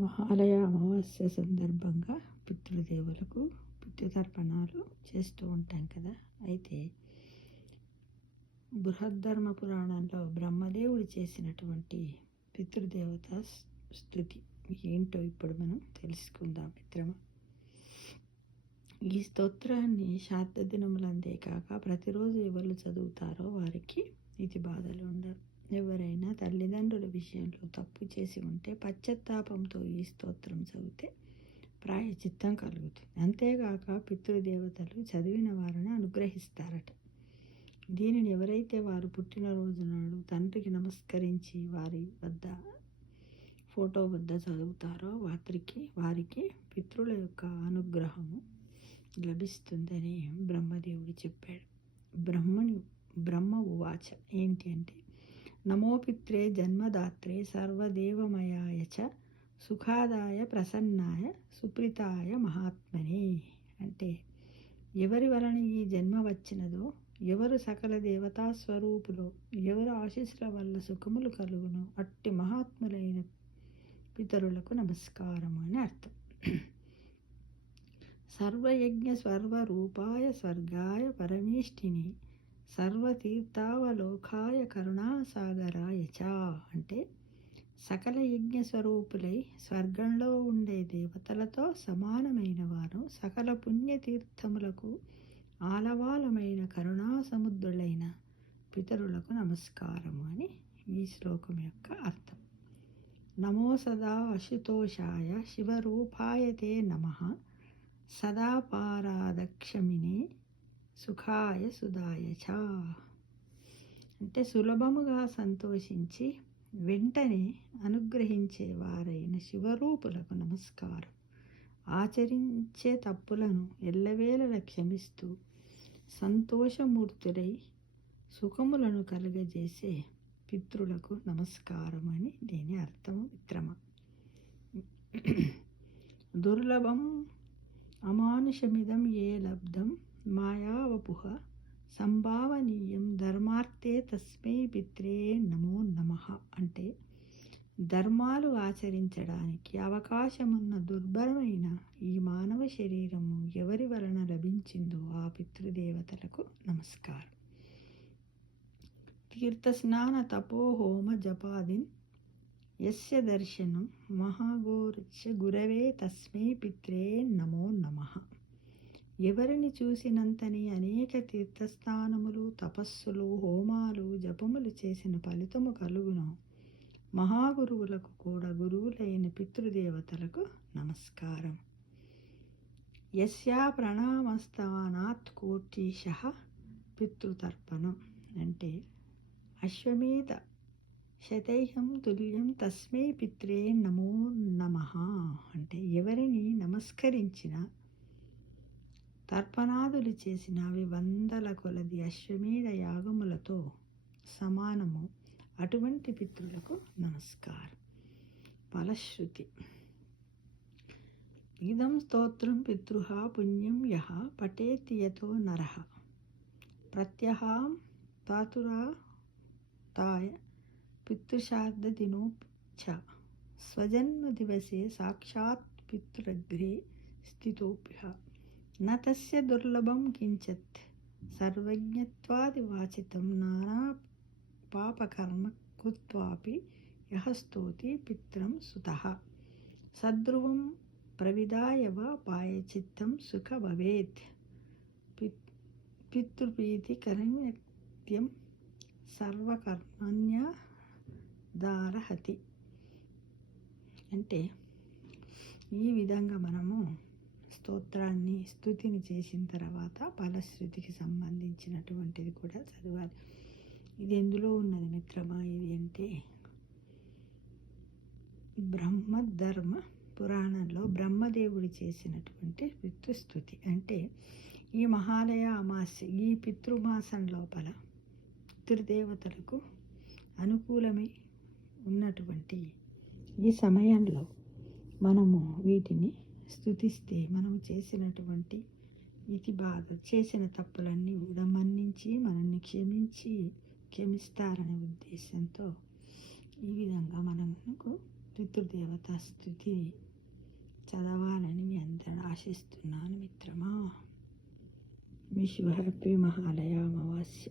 మహాలయ అమావాస్య సందర్భంగా పితృదేవులకు పితృతర్పణాలు చేస్తూ ఉంటాం కదా. అయితే బృహద్ధర్మ పురాణంలో బ్రహ్మదేవుడు చేసినటువంటి పితృదేవత స్తుతి ఏంటో ఇప్పుడు మనం తెలుసుకుందాం మిత్రమా. ఈ స్తోత్రాన్ని శ్రాద్ధ దినములందే కాక ప్రతిరోజు ఎవరు చదువుతారో వారికి ఇది బాధలు ఉండవు. ఎవరైనా తల్లిదండ్రుల విషయంలో తప్పు చేసి ఉంటే పశ్చాత్తాపంతో ఈ స్తోత్రం చదివితే ప్రాయచిత్తం కలుగుతుంది. అంతేగాక పితృదేవతలు చదివిన వారిని అనుగ్రహిస్తారట. దీనిని ఎవరైతే వారు పుట్టినరోజు నాడు తండ్రికి నమస్కరించి వారి వద్ద ఫోటో వద్ద చదువుతారో వారికి పితృల యొక్క అనుగ్రహము లభిస్తుందని బ్రహ్మదేవుడు చెప్పాడు. బ్రహ్మ ఉవాచ ఏంటి అంటే, నమో పిత్రే జన్మదాత్రే సర్వదేవమయాయ చ సుఖాదాయ ప్రసన్నాయ సుప్రీతాయ మహాత్మనే. అంటే ఎవరి వలన ఈ జన్మ వచ్చినదో, ఎవరు సకల దేవతా స్వరూపులో, ఎవరు ఆశీస్సుల వల్ల సుఖములు కలుగునో అట్టి మహాత్ములైన పితరులకు నమస్కారం అని అర్థం. సర్వయజ్ఞ స్వర్వరూపాయ స్వర్గాయ పరమేష్ఠిని సర్వతీర్థావలోకాయ కరుణాసాగరాయ చ. అంటే సకల యజ్ఞ స్వరూపులై స్వర్గంలో ఉండే దేవతలతో సమానమైన వారు, సకల పుణ్యతీర్థములకు ఆలవాలమైన కరుణా సముద్రులైన పితరులకు నమస్కారము అని ఈ శ్లోకం యొక్క అర్థం. నమో సదా అశుతోషాయ శివరూపాయ తే నమః సదా పారాదక్షమినే సుఖాయ సుధాయ చ. అంటే సులభముగా సంతోషించి వెంటనే అనుగ్రహించేవారైన శివరూపులకు నమస్కారం. ఆచరించే తప్పులను ఎల్లవేళలా క్షమిస్తూ సంతోషమూర్తులై సుఖములను కలుగజేసే పితృలకు నమస్కారం అని దీని అర్థము మిత్రమా. దుర్లభం అమానుషమిదం ఏ లబ్ధం మాయావపుః సంభావనీయం ధర్మార్థే తస్మై పిత్రే నమో నమః. అంటే ధర్మాలు ఆచరించడానికి అవకాశమున్న దుర్భరమైన ఈ మానవ శరీరము ఎవరి వలన లభించిందో ఆ పితృదేవతలకు నమస్కారం. తీర్థస్నాన తపో హోమ జపాదిన్ యస్య దర్శనం మహాగోర్చ గురవే తస్మై పిత్రే నమో నమః. ఎవరిని చూసినంతని అనేక తీర్థస్థానములు, తపస్సులు, హోమాలు, జపములు చేసిన ఫలితము కలుగును. మహాగురువులకు కూడా గురువులైన పితృదేవతలకు నమస్కారం. యస్యా ప్రణామస్తానాత్ కోటీశః పితృతర్పణం. అంటే అశ్వమేధ శతైహం తుల్యం తస్మై పిత్రే నమో నమః. అంటే ఎవరిని నమస్కరించిన తర్పణాదులు చేసిన అవి వందల కొలది అశ్వమేధ యాగములతో సమానము. అటువంటి పితృలకు నమస్కారం. ఫలశ్రుతి. ఇదం స్తోత్రం పితృః పుణ్యం యః పఠేతి యతో నరః ప్రత్యహాం తాతురాతాయ పితృశ్రాద్ధదినో చ స్వజన్మదివసే సాక్షాత్ పితృగ్రే స్థితోప్యః న తస్య దుర్లభం కించిత్ సర్వజ్ఞత్వాదివాచితం నానా పాపకర్మ కృత్వాపి యః స్తోతి పిత్రం సుతః సద్ధ్రువం ప్రవిదాయ వా పాయచిత్తం సుఖ భవేత్ పితృప్రీతి కరణ్యం సర్వకర్మణ్యదారహతి. అంటే ఈ విధంగా మనము స్తుతిని చేసిన తర్వాత ఫలశ్రుతికి సంబంధించినటువంటిది కూడా చదవాలి. ఇది ఎందులో ఉన్నది మిత్రమా? ఇది అంటే బ్రహ్మధర్మ పురాణంలో బ్రహ్మదేవుడు చేసినటువంటి పితృస్తుతి. అంటే ఈ మహాలయ అమావాస్య, ఈ పితృమాసం లోపల పితృదేవతలకు అనుకూలమై ఉన్నటువంటి ఈ సమయంలో మనము వీటిని స్తుతిస్తే మనము చేసినటువంటి చేసిన తప్పులన్నీ కూడా మన్నించి మనల్ని క్షమిస్తారనే ఉద్దేశంతో ఈ విధంగా మనకు పితృదేవత స్థుతిని చదవాలని మీ అందరూ ఆశిస్తున్నాను మిత్రమా. విష్ హ్యాపీ మహాలయ అమావాస్య.